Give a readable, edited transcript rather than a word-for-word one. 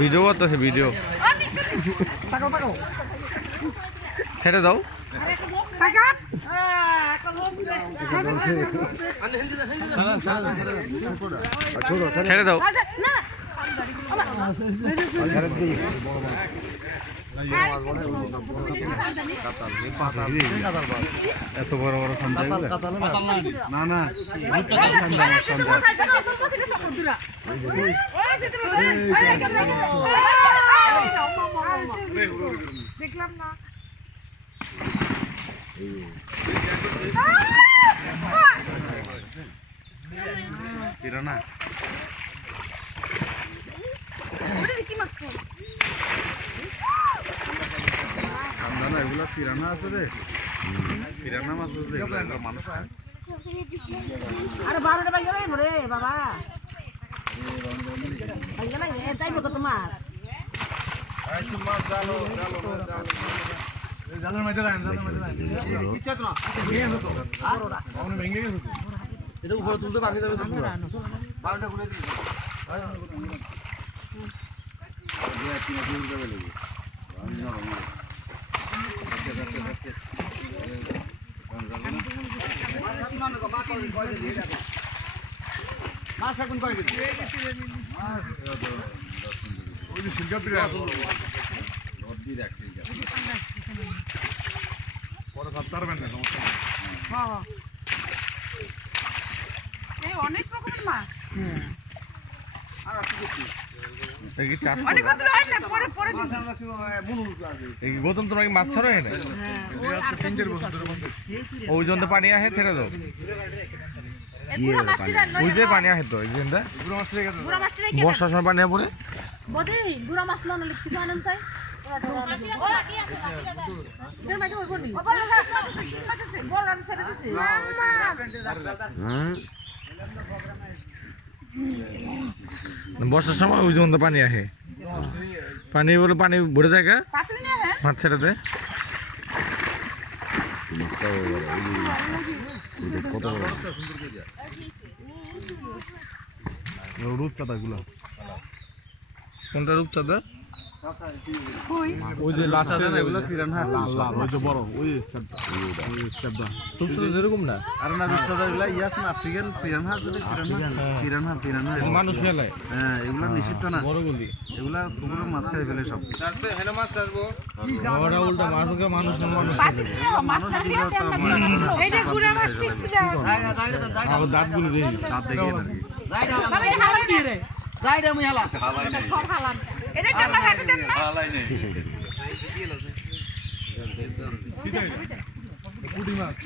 video করতেছে video ছেড়ে দাও ছেড়ে দাও এত বড় বড় সন্ধ্যা না না দেখলাম না পিরানা এগুলো পিরানা আছে রে পিরানা মাছ আছে এগুলো মানুষ আরে 12টা বাজে রে বাবা বাজে না এটাই কত মাছ এই তো মাছ জালো জালের মধ্যে রাখেন জালের মধ্যে রাখেন ইচ্ছা তো না ভেঙে যেত বড়টা ওখানে ভেঙে গেছে এটা উপরে তুলতে বাকি যাবে তো পুরো 12টা ঘুরে দিবি মাছ এখন কয় কেজি মাছ ওই যে সিঙ্গাপুরে রদ্দি রাখতে পরে সব পারবেন না সমস্যা হ্যাঁ এই অনেক রকমের মাছ আর কি করছিস এই চাষ অনেক কত হয় না পরে পরে মাছ আমরা কি বুনুল আছে এই গৌতম তোমরা কি মাছ ছাড়ো না আজকে 3 বছর ধরে বন্ধ ওই জন্য পানি আহে ছেড়ে দাও ওই যে পানি আহে তো এই জন্য পুরো মাছ লেগে গেছে গুড়া মাছ রে বর্ষার সময় পানি পড়ে বদে গুড়া মাছ লন লিখতে জানেন তাই বর্ষার সময় ওই জন্য পানি আহে পানি বলে পানি ভরে যায় গা মাছ ছেড়ে দেয় রূপচাঁদা গুলো কোনটা রূপচাঁদা ওই যে লাস্ট এগুলো পিরানহা লাল লাল ওই যে বড় ওই রূপচাঁদা যেরকম না আর না রূপচাঁদা এগুলা ইয়াস না আফ্রিকান পিরানহা আছে পিরানহা মানুষ ফেলায় হ্যাঁ এগুলা নিষিদ্ধ না বড়গুলি এগুলা পুকুরের মাছ খাই ফেলে সব ওরা উল্টা মাছকে মানুষ এই যে গুড়া মাছ ঠিক দাও দাঁতগুলো দিই দাঁত দেখে বাবা এটা হালাল কি রে যাইডা আমি হালা সব হালাল এটা কেমন হাতে দেন না হালাই নেই পুঁটি মাছ